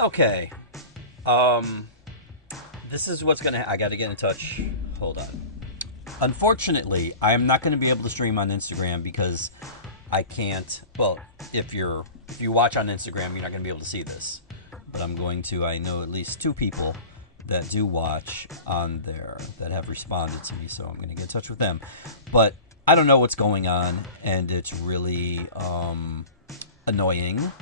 Okay. This is what's gonna. I gotta get in touch. Hold on. Unfortunately, I am not going to be able to stream on Instagram because I can't. Well, if you watch on Instagram, you're not going to be able to see this. But I'm going to. I know at least two people that do watch on there that have responded to me, so I'm going to get in touch with them. But I don't know what's going on, and it's really annoying.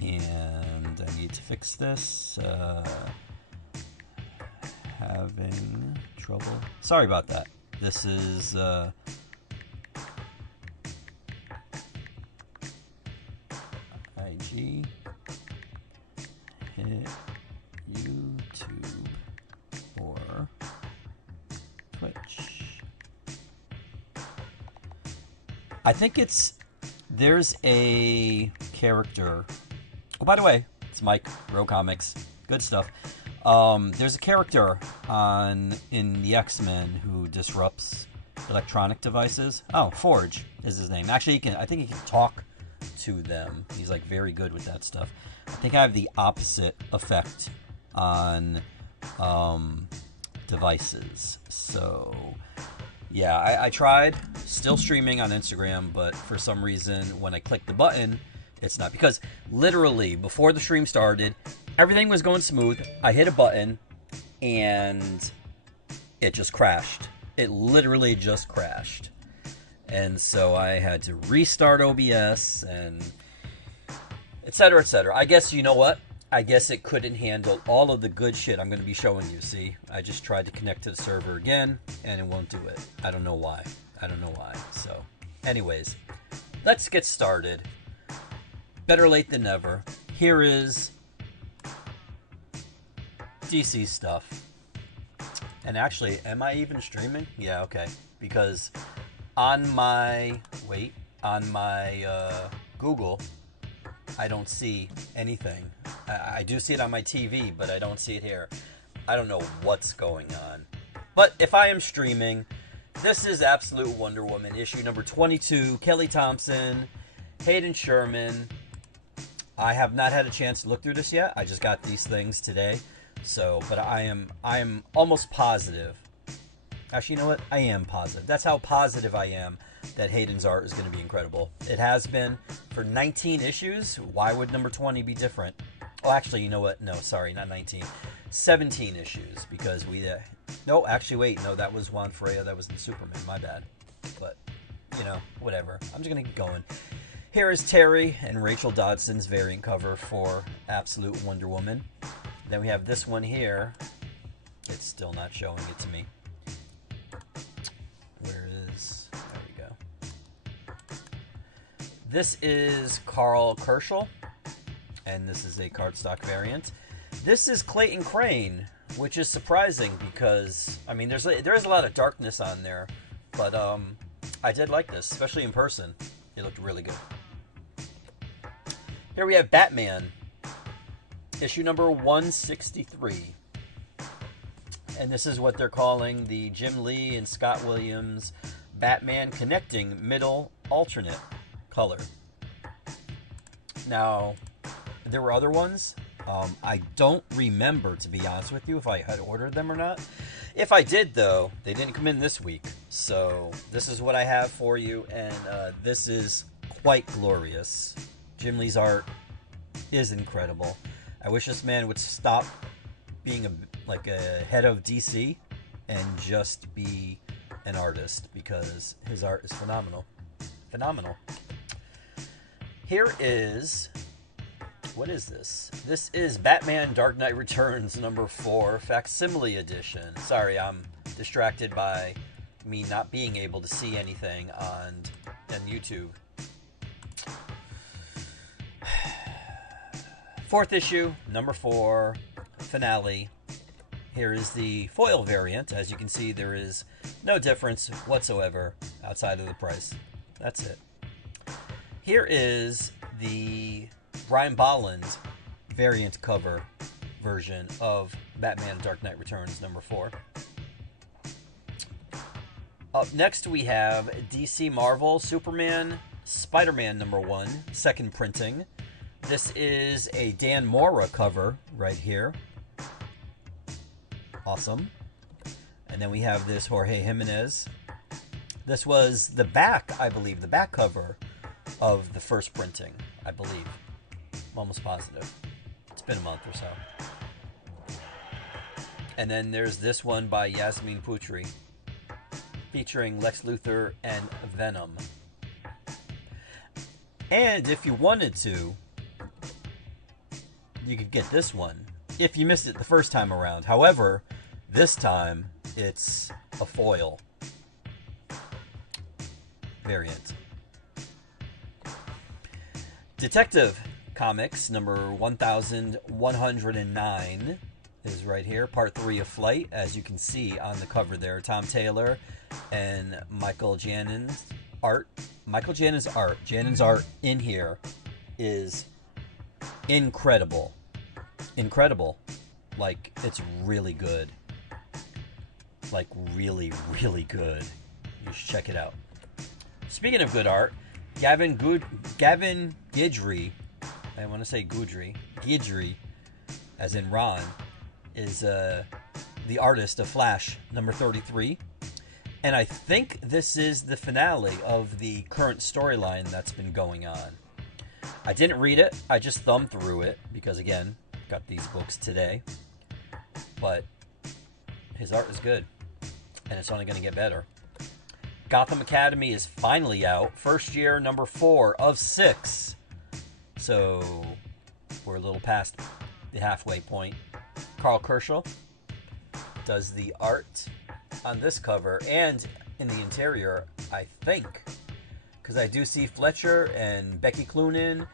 And I need to fix this. Having trouble. Sorry about that. This is IG hit YouTube or Twitch. I think there's a character. Oh, by the way, it's Mike, Row Comics, good stuff. There's a character in the X-Men who disrupts electronic devices. Oh, Forge is his name. Actually, I think he can talk to them. He's like very good with that stuff. I think I have the opposite effect on devices. So yeah, I tried still streaming on Instagram, but for some reason when I click the button, it's not, because literally before the stream started, everything was going smooth. I hit a button and it just crashed. It literally just crashed. And so I had to restart OBS and etc. etc. I guess, you know what? I guess it couldn't handle all of the good shit I'm going to be showing you. See, I just tried to connect to the server again and it won't do it. I don't know why. So anyways, let's get started. Better late than never. Here is DC stuff. And actually, am I even streaming? Yeah, okay. Because on my Google, I don't see anything. I do see it on my TV, but I don't see it here. I don't know what's going on. But if I am streaming, this is Absolute Wonder Woman, issue number 22. Kelly Thompson, Hayden Sherman. I have not had a chance to look through this yet. I just got these things today. So, but I am almost positive. Actually, you know what? I am positive. That's how positive I am that Hayden's art is going to be incredible. It has been for 19 issues. Why would number 20 be different? Oh, actually, you know what? No, sorry, not 19. 17 issues, because no, actually, wait. No, that was Juan Freya. That was the Superman. My bad. But, you know, whatever. I'm just going to keep going. Here is Terry and Rachel Dodson's variant cover for Absolute Wonder Woman. Then we have this one here. It's still not showing it to me. There we go. This is Carl Kerschel, and this is a cardstock variant. This is Clayton Crane, which is surprising because, I mean, there is a lot of darkness on there, but I did like this, especially in person. It looked really good. Here we have Batman, issue number 163. And this is what they're calling the Jim Lee and Scott Williams Batman Connecting Middle Alternate Color. Now, there were other ones. I don't remember, to be honest with you, if I had ordered them or not. If I did, though, they didn't come in this week. So this is what I have for you, and this is quite glorious. Jim Lee's art is incredible. I wish this man would stop being a head of DC and just be an artist, because his art is phenomenal. Phenomenal. Here is, what is this? This is Batman Dark Knight Returns number 4 facsimile edition. Sorry, I'm distracted by me not being able to see anything on YouTube. 4th issue, number 4, finale. Here is the foil variant. As you can see, there is no difference whatsoever outside of the price. That's it. Here is the Brian Bolland variant cover version of Batman Dark Knight Returns number 4. Up next we have DC Marvel Superman Spider-Man number 1, second printing. This is a Dan Mora cover right here. Awesome. And then we have this Jorge Jimenez. This was the back, I believe, the back cover of the first printing, I believe. I'm almost positive. It's been a month or so. And then there's this one by Yasmin Putri, featuring Lex Luthor and Venom. And if you wanted to, you could get this one if you missed it the first time around. However, this time it's a foil variant. Detective Comics number 1109 is right here, part 3 of Flight, as you can see on the cover there. Tom Taylor and Michael Jannon's art. Jannon's art in here is incredible. Incredible. Like, it's really good. Like, really, really good. You should check it out. Speaking of good art, Gavin Guidry, I want to say Guidry, as in Ron, is the artist of Flash number 33. And I think this is the finale of the current storyline that's been going on. I didn't read it. I just thumbed through it because, again, got these books today. But his art is good. And it's only going to get better. Gotham Academy is finally out. First year, number 4 of 6. So we're a little past the halfway point. Carl Kershaw does the art on this cover and in the interior, I think. Because I do see Fletcher and Becky Cloonan,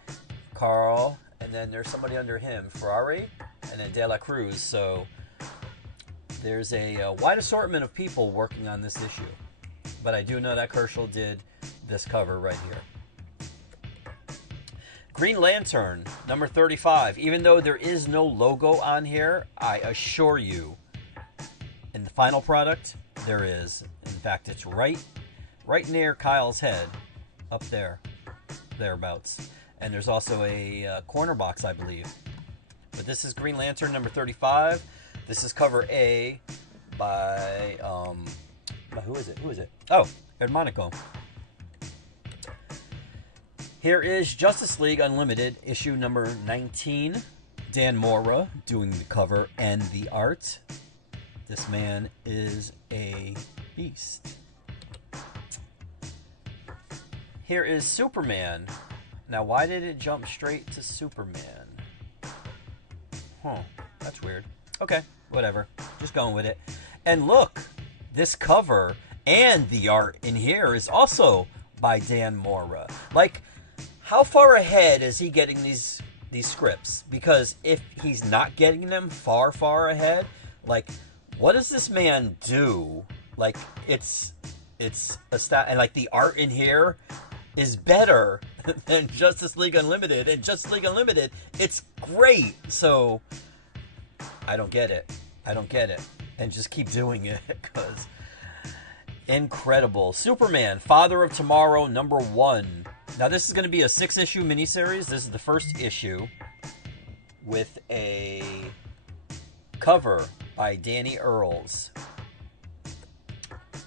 Carl, and then there's somebody under him, Ferrari, and then De La Cruz. So there's a wide assortment of people working on this issue. But I do know that Kershaw did this cover right here. Green Lantern, number 35. Even though there is no logo on here, I assure you, in the final product, there is. In fact, it's right near Kyle's head, up there, thereabouts. And there's also a corner box, I believe. But this is Green Lantern, number 35. This is cover A by, who is it? Oh, Hermanico. Here is Justice League Unlimited, issue number 19. Dan Mora doing the cover and the art. This man is a beast. Here is Superman. Now, why did it jump straight to Superman? Huh, that's weird. Okay, whatever. Just going with it. And look, this cover and the art in here is also by Dan Mora. Like, how far ahead is he getting these scripts? Because if he's not getting them far ahead, like, what does this man do? Like, it's a stat, and like the art in here is better than Justice League Unlimited, and Justice League Unlimited, it's great. So I don't get it, and just keep doing it because incredible. Superman, Father of Tomorrow, number 1. Now, this is going to be a 6-issue miniseries. This is the first issue with a cover by Danny Earls.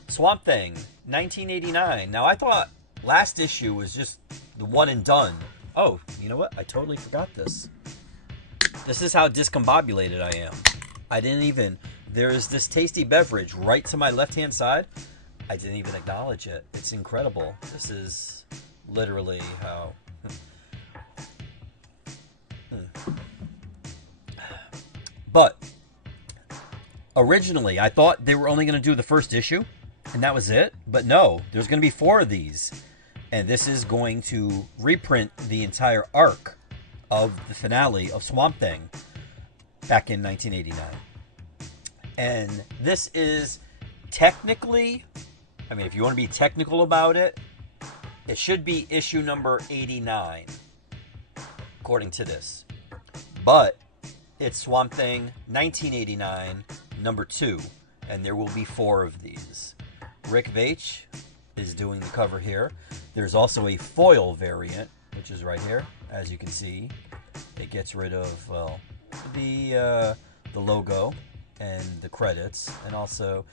Swamp Thing, 1989. Now, I thought last issue was just the one and done. Oh, you know what? I totally forgot this. This is how discombobulated I am. I didn't even... There's this tasty beverage right to my left-hand side. I didn't even acknowledge it. It's incredible. This is literally how... But originally, I thought they were only going to do the first issue, and that was it. But no, there's going to be 4 of these. And this is going to reprint the entire arc of the finale of Swamp Thing back in 1989. And this is technically, I mean, if you want to be technical about it, it should be issue number 89, according to this. But it's Swamp Thing 1989, number 2, and there will be 4 of these. Rick Veitch is doing the cover here. There's also a foil variant, which which is right here. As you can see, it gets rid of, well, the logo and the credits, and also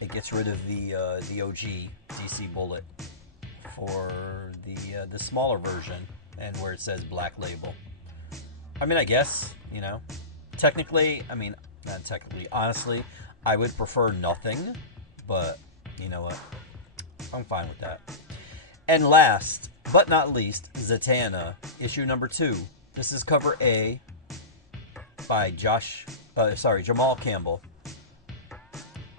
it gets rid of the OG DC bullet for the smaller version, and where it says Black Label. I mean, I guess, you know, technically, I mean, not technically, honestly, I would prefer nothing, but you know what? I'm fine with that. And last but not least, Zatanna, issue number 2. This is cover A by Jamal Campbell.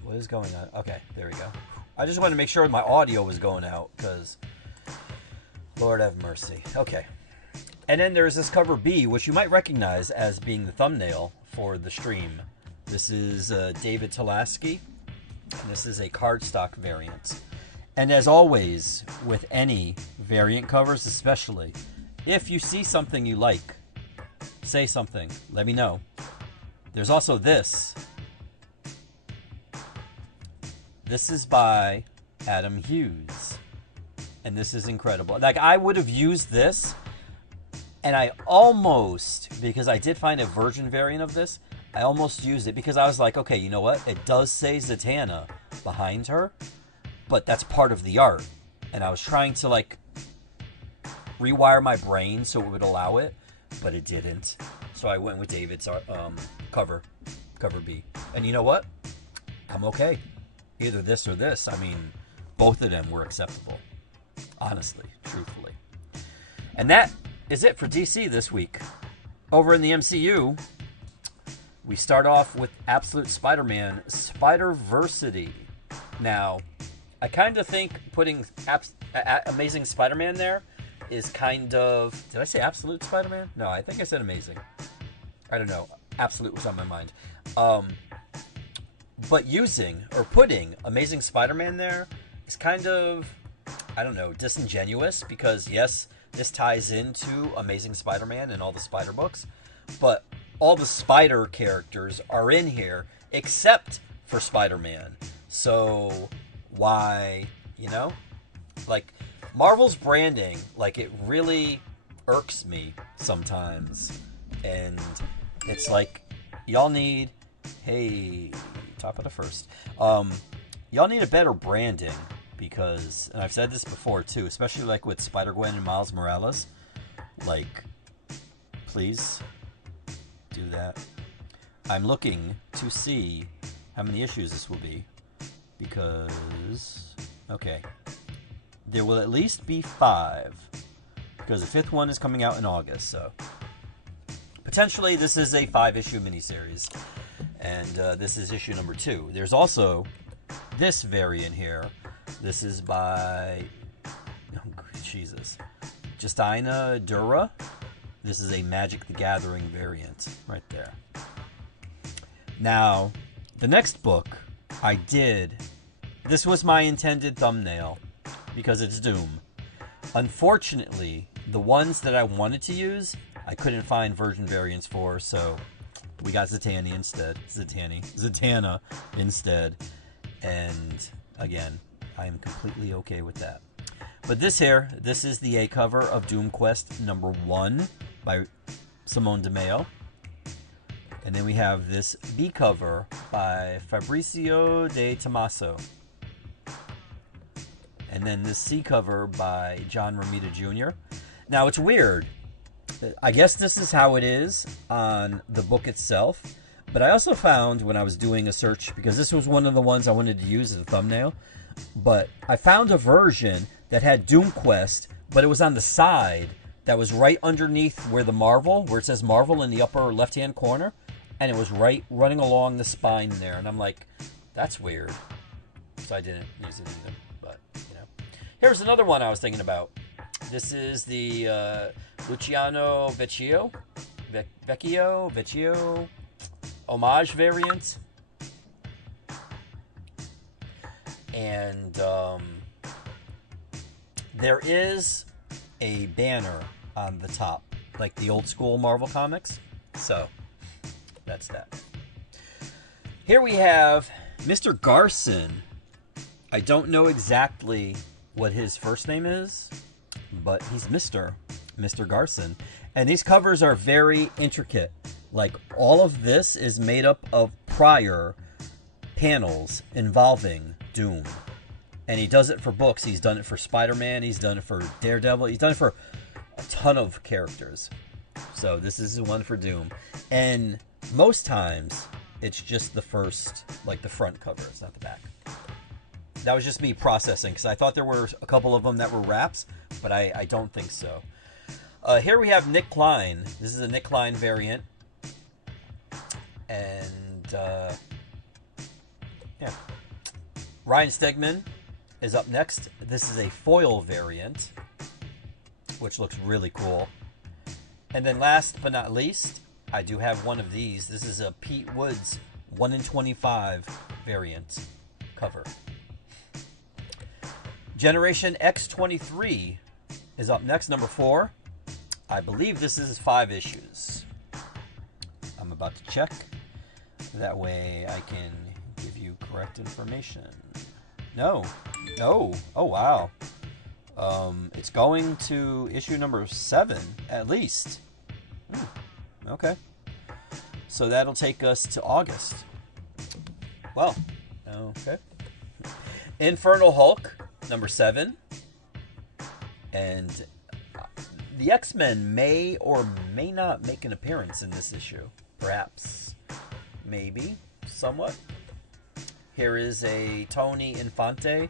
What is going on? Okay, there we go. I just wanted to make sure my audio was going out, because Lord have mercy. Okay. And then there's this cover B, which you might recognize as being the thumbnail for the stream. This is David Talaski, and this is a cardstock variant. And as always, with any variant covers especially, if you see something you like, say something. Let me know. There's also this. This is by Adam Hughes. And this is incredible. Like, I would have used this, and I almost, because I did find a virgin variant of this, I almost used it because I was like, okay, you know what? It does say Zatanna behind her, but that's part of the art. And I was trying to, like, rewire my brain so it would allow it, but it didn't. So I went with David's cover B. And you know what? I'm okay. Either this or this. I mean, both of them were acceptable. Honestly, truthfully. And that is it for DC this week. Over in the MCU, we start off with Absolute Spider-Man Spider-Versity. Now, I kind of think putting Amazing Spider-Man there is kind of... Did I say Absolute Spider-Man? No, I think I said Amazing. I don't know. Absolute was on my mind. But using or putting Amazing Spider-Man there is kind of, I don't know, disingenuous, because yes, this ties into Amazing Spider-Man and all the Spider books, but all the Spider characters are in here except for Spider-Man. So why, you know? Like, Marvel's branding, like, it really irks me sometimes. And it's like, y'all need, hey, top of the first. Y'all need a better branding, because, and I've said this before too, especially like with Spider-Gwen and Miles Morales, like, please do that. I'm looking to see how many issues this will be, because, okay, there will at least be 5, because the 5th one is coming out in August, so potentially this is a 5-issue miniseries, and this is issue number 2. There's also this variant here. This is by, oh, Jesus, Justina Dura. This is a Magic the Gathering variant right there. Now, the next book I did, this was my intended thumbnail because it's Doom. Unfortunately, the ones that I wanted to use, I couldn't find virgin variants for, so we got Zatanna instead. And again, I am completely okay with that. But this here, this is the A cover of Doom Quest number 1 by Simone DeMeo. And then we have this B cover by Fabrizio De Tommaso. And then this C cover by John Romita Jr. Now, it's weird. I guess this is how it is on the book itself. But I also found when I was doing a search, because this was one of the ones I wanted to use as a thumbnail, but I found a version that had Doom Quest, but it was on the side that was right underneath where it says Marvel in the upper left-hand corner, and it was right running along the spine there. And I'm like, that's weird. So I didn't use it either, but, you know. Here's another one I was thinking about. This is the Luciano Vecchio homage variant. And there is a banner on the top, like the old school Marvel comics. So that's that. Here we have Mr. Garson. I don't know exactly what his first name is, but he's Mr. Mr. Garson. And these covers are very intricate. Like, all of this is made up of prior panels involving Doom. And he does it for books. He's done it for Spider-Man. He's done it for Daredevil. He's done it for a ton of characters. So this is one for Doom. And most times, it's just the first, like the front cover. It's not the back. That was just me processing, because I thought there were a couple of them that were wraps, but I don't think so. Here we have Nick Klein. This is a Nick Klein variant. And, yeah. Ryan Stegman is up next. This is a foil variant, which looks really cool. And then last but not least, I do have one of these. This is a Pete Woods 1 in 25 variant cover. Generation X23 is up next, number 4. I believe this is 5 issues. I'm about to check. That way I can give you correct information. No. Oh wow. It's going to issue number 7, at least. Okay. So that'll take us to August. Well, okay. Infernal Hulk, number 7. And the X-Men may or may not make an appearance in this issue. Perhaps. Maybe. Somewhat. Here is a Tony Infante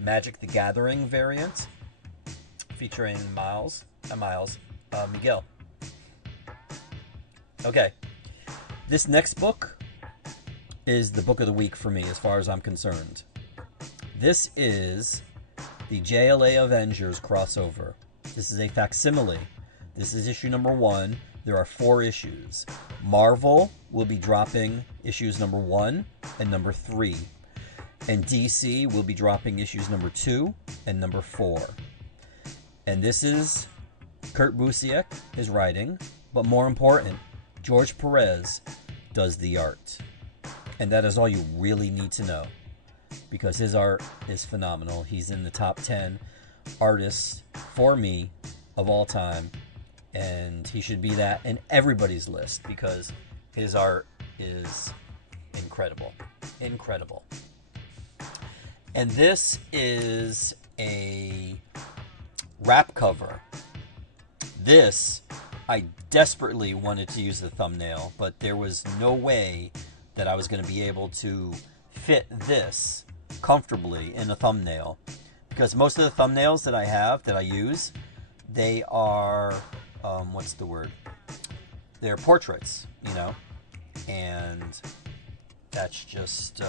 Magic the Gathering variant featuring Miguel. Okay. This next book is the book of the week for me as far as I'm concerned. This is the JLA Avengers crossover. This is a facsimile. This is issue number 1. There are 4 issues. Marvel will be dropping issues number 1 and number 3. And DC will be dropping issues number 2 and number 4. And this is Kurt Busiek is writing, but more important, George Perez does the art. And that is all you really need to know, because his art is phenomenal. He's in the top 10 artists for me of all time, and he should be that in everybody's list because his art is incredible. Incredible. And this is a wrap cover. This, I desperately wanted to use the thumbnail, but there was no way that I was going to be able to fit this comfortably in a thumbnail, because most of the thumbnails that I have, that I use, they are, what's the word? They're portraits, you know, and that's just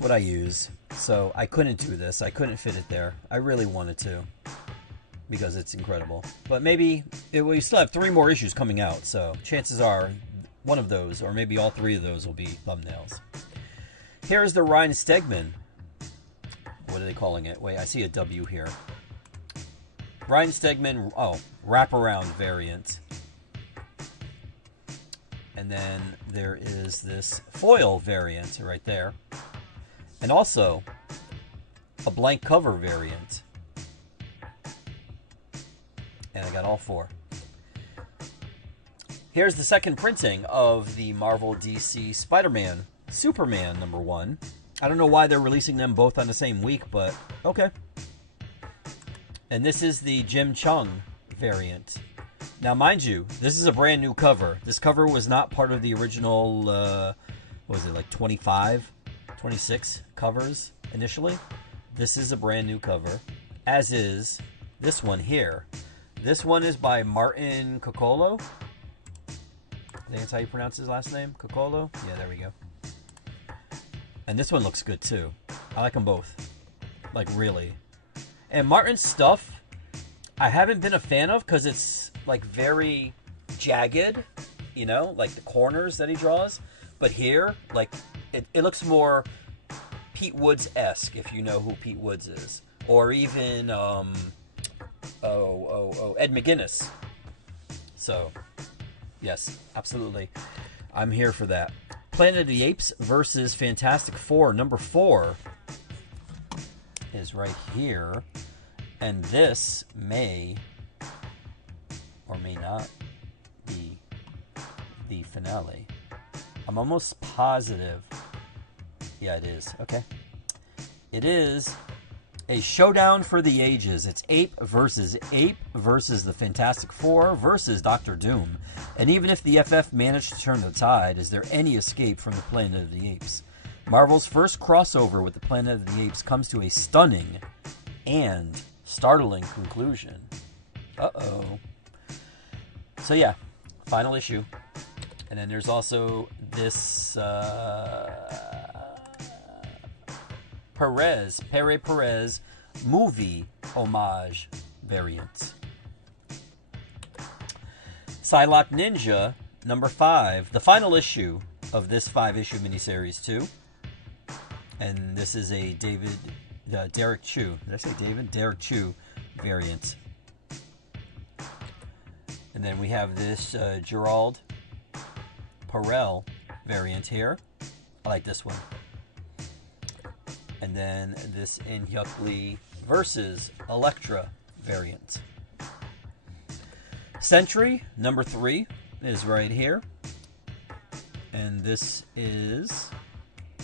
what I use. So I couldn't do this. I couldn't fit it there. I really wanted to, because it's incredible. But maybe we still have 3 more issues coming out, so chances are one of those, or maybe all 3 of those, will be thumbnails. Here's the Ryan Stegman. What are they calling it? Wait, I see a W here. Ryan Stegman, wraparound variant. And then there is this foil variant right there. And also a blank cover variant. And I got all 4. Here's the second printing of the Marvel DC Spider-Man Superman number 1. I don't know why they're releasing them both on the same week, but okay. And this is the Jim Chung variant. Now, mind you, this is a brand new cover. This cover was not part of the original, what was it, like 25, 26 covers initially. This is a brand new cover, as is this one here. This one is by Martin Coccolo. I think that's how you pronounce his last name, Coccolo. Yeah, there we go. And this one looks good too. I like them both. Like, really. And Martin's stuff, I haven't been a fan of because it's like very jagged, you know, like the corners that he draws. But here, like, it looks more Pete Woods-esque, if you know who Pete Woods is. Or even, Ed McGuinness. So, yes, absolutely. I'm here for that. Planet of the Apes versus Fantastic Four, number 4 is right here. And this may or may not be the finale. I'm almost positive. Yeah, it is. Okay. It is a showdown for the ages. It's Ape versus the Fantastic Four versus Doctor Doom. And even if the FF managed to turn the tide, is there any escape from the Planet of the Apes? Marvel's first crossover with the Planet of the Apes comes to a stunning and startling conclusion. Uh-oh. So yeah, final issue. And then there's also this Perez movie homage variant. Psylocke Ninja number 5, the final issue of this 5-issue miniseries too. And this is a Derek Chu. Did I say David? Derek Chu variant. And then we have this Gerald Perel variant here. I like this one. And then this In-Hyuk Lee versus Elektra variant. Sentry number 3 is right here. And this is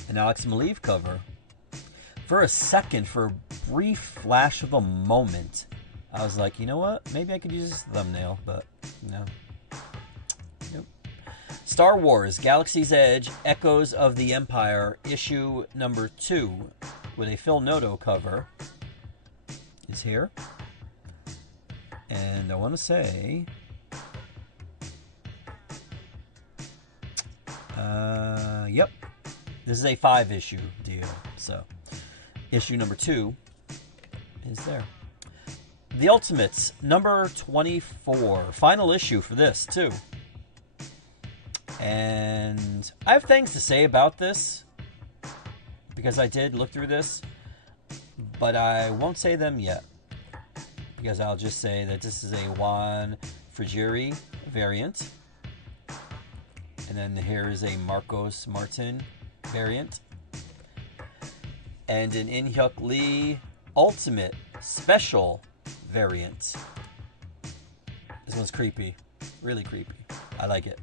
an Alex Maleev cover. For a second, for a brief flash of a moment, I was like, you know what? Maybe I could use this thumbnail, but no. Nope. Star Wars Galaxy's Edge Echoes of the Empire issue number 2 with a Phil Noto cover is here. And I want to say yep, this is a 5-issue deal, so issue number 2 is there. The Ultimates number 24, final issue for this too. And I have things to say about this because I did look through this, but I won't say them yet because I'll just say that this is a Juan Frigeri variant. And then here is a Marcos Martin variant. And an In-Hyuk Lee Ultimate Special variant. This one's creepy. Really creepy. I like it.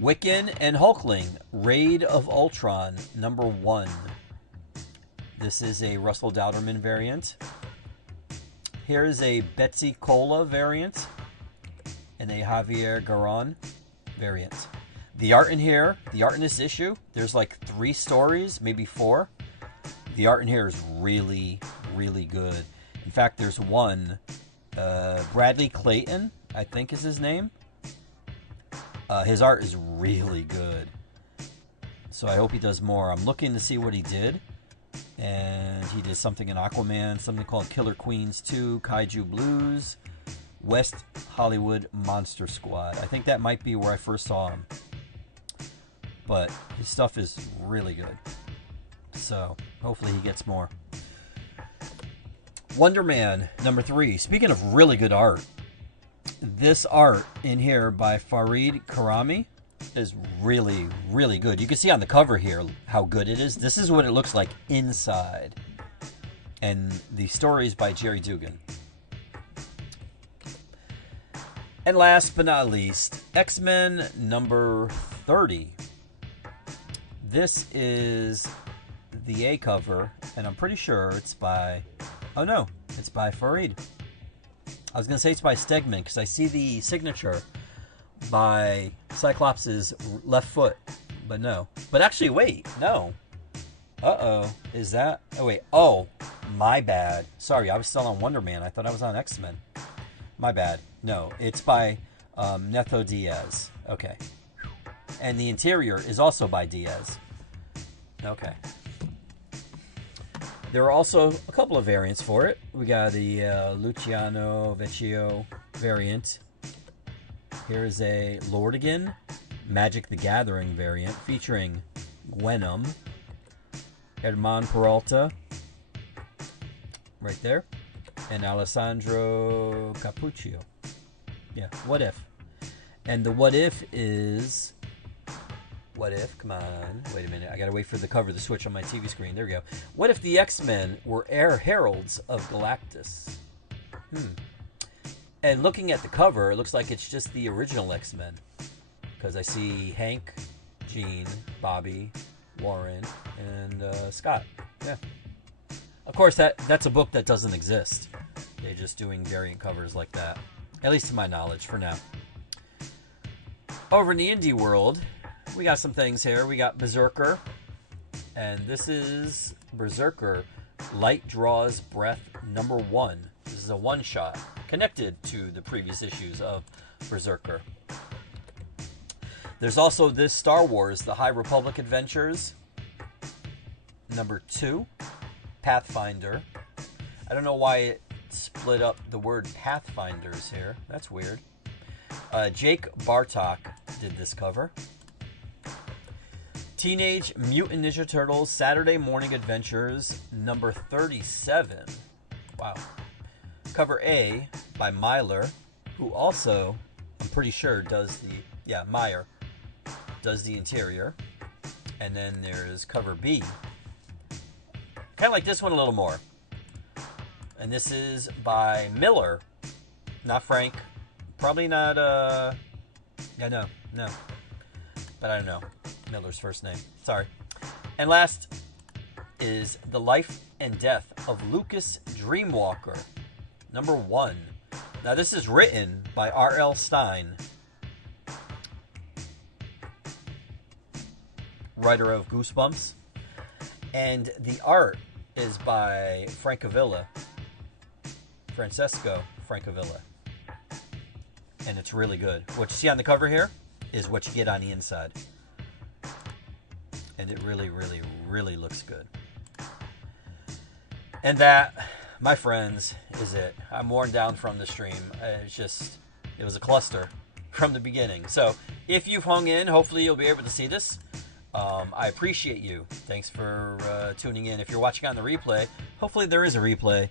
Wiccan and Hulkling Raid of Ultron number 1. This is a Russell Dowderman variant. Here is a Betsy Cola variant and a Javier Garron variant. The art in here, the art in this issue, there's like 3 stories, maybe 4. The art in here is really, really good. In fact, there's one, Bradley Clayton, I think is his name. His art is really good. So I hope he does more. I'm looking to see what he did. And he did something in Aquaman, something called Killer Queens 2, Kaiju Blues, West Hollywood Monster Squad. I think that might be where I first saw him. But his stuff is really good. So hopefully he gets more. Wonder Man number 3. Speaking of really good art, this art in here by Farid Karami is really, really good. You can see on the cover here how good it is. This is what it looks like inside. And the story is by Jerry Dugan. And last but not least, X-Men number 30. This is the A cover, and I'm pretty sure it's by... Oh no, it's by Farid. I was going to say it's by Stegman, because I see the signature by Cyclops' left foot, but no. But actually, wait, no. Uh-oh, is that... Oh, wait, oh, my bad. Sorry, I was still on Wonder Man. I thought I was on X-Men. My bad. No, it's by Netho Diaz. Okay. And the interior is also by Diaz. Okay. There are also a couple of variants for it. We got the Luciano Vecchio variant. Here is a Lordigan Magic the Gathering variant featuring Gwenum, Herman Peralta, right there, and Alessandro Capuccio. Yeah, What If. And the What If is What if, come on, wait a minute, I gotta wait for the cover to switch on my TV screen. There we go. What if the X-Men were heralds of Galactus? And looking at the cover, it looks like it's just the original X-Men. Because I see Hank, Jean, Bobby, Warren, and Scott. Yeah. Of course, that's a book that doesn't exist. They're just doing variant covers like that. At least to my knowledge, for now. Over in the indie world, we got some things here. We got Berserker. And this is Berserker Light Draws Breath #1. This is a one-shot connected to the previous issues of Berserker. There's also this Star Wars, The High Republic Adventures, #2, Pathfinder. I don't know why it split up the word Pathfinders here. That's weird. Jake Bartok did this cover. Teenage Mutant Ninja Turtles Saturday Morning Adventures #37. Wow. Cover A by Myler, who also, I'm pretty sure, does the, Meyer, does the interior. And then there's cover B. Kind of like this one a little more. And this is by Miller, not Frank. Probably not, no. But I don't know Miller's first name. Sorry. And last is The Life and Death of Lucas Dreamwalker, #1. Now this is written by R.L. Stine, writer of Goosebumps. And the art is by Francesco Francavilla. And it's really good. What you see on the cover here is what you get on the inside. And it really, really, really looks good. And that, my friends, is it. I'm worn down from the stream. It was a cluster from the beginning. So if you've hung in, hopefully you'll be able to see this. I appreciate you. Thanks for tuning in. If you're watching on the replay, hopefully there is a replay.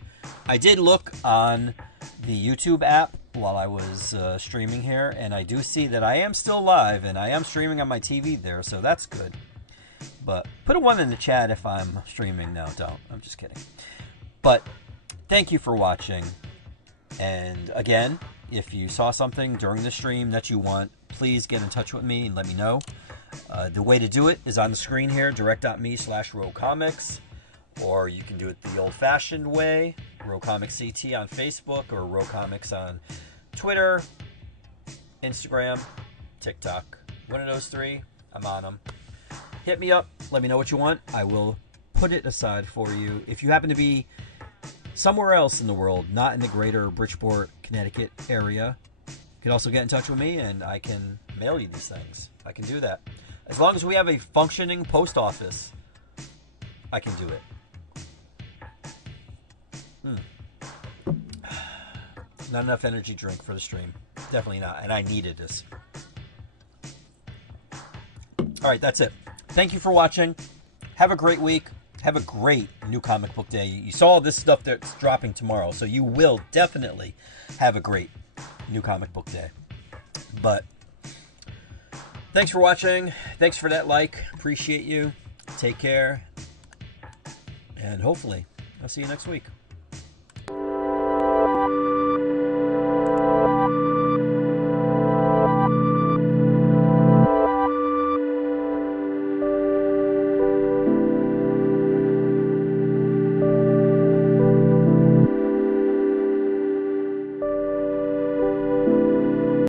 I did look on the YouTube app while I was streaming here, and I do see that I am still live, and I am streaming on my TV there, so that's good. But put a 1 in the chat if I'm streaming. No, don't. I'm just kidding. But thank you for watching. And again, if you saw something during the stream that you want, please get in touch with me and let me know. The way to do it is on the screen here, direct.me/RoComics. Or you can do it the old-fashioned way, RoComicsCT on Facebook or RoComics on Twitter, Instagram, TikTok. One of those three, I'm on them. Hit me up. Let me know what you want. I will put it aside for you. If you happen to be somewhere else in the world, not in the greater Bridgeport, Connecticut area, you can also get in touch with me and I can mail you these things. I can do that. As long as we have a functioning post office, I can do it. Not enough energy drink for the stream. Definitely not. And I needed this. Alright, that's it. Thank you for watching. Have a great week. Have a great New Comic Book Day. You saw this stuff that's dropping tomorrow, so you will definitely have a great New Comic Book Day. But thanks for watching. Thanks for that like. Appreciate you. Take care. And hopefully, I'll see you next week.